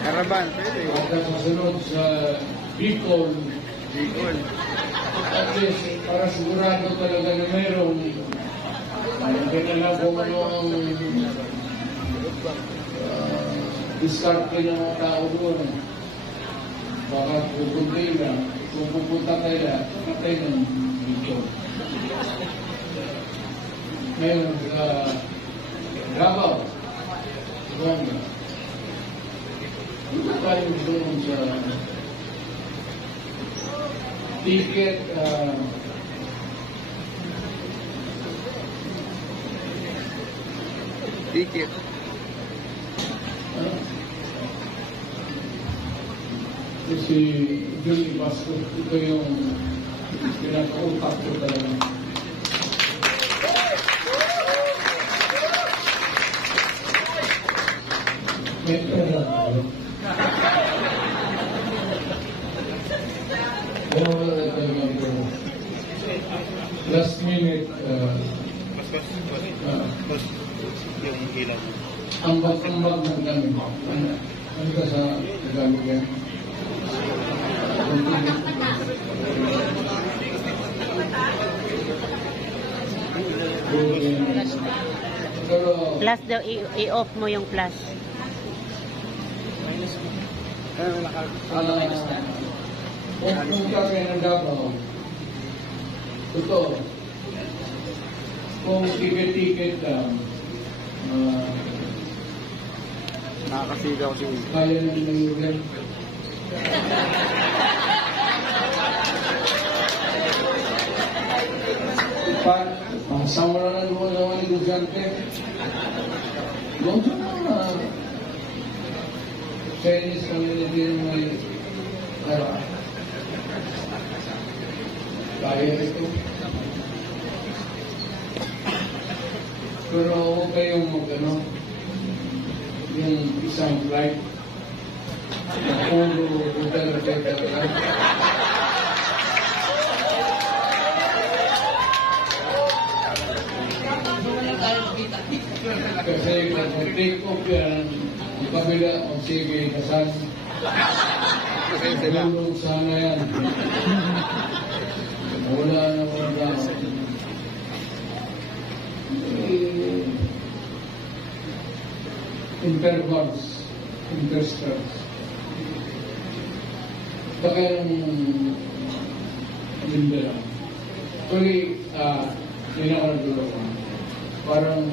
Caravan, pwede. At masunod sa Bicol. Bicol. At least, para sigurado talaga na mayroong kailangan kung ano ang diskarte ng mga tao doon. Baka pupunta na, kung pupunta kayo, patay ng Bicol. Ngayon, sa Davao, Buanga, hindi tayo doon sa ticket Ticket. si Johnny Vasco, ito yung pinaka-utak ko talaga. May pera tayo. Wala talaga po. Last minute, Yung ilaw. ambag-ambag ng kami. Ano ka sa Tagalog yan? Pero, Plus daw, i-off mo yung plus. kung kami ng Davao, totoo, kung ticket-ticket lang, Nakakasigaw si kaya namin ng ulan. Pangsama na ng mga naman negosyante. Doon sa mga Chinese community ng may kaya ito. Pero huwag kayong mag-ano, yung isang flight na puro hotel lang. Kasi nag-take off yan, ang kabila, ang sige, kasan, tulog sana yan. Wala na wala. Intervals, interstars. Baka yung linda lang. Actually, hindi na ako nagulong. Parang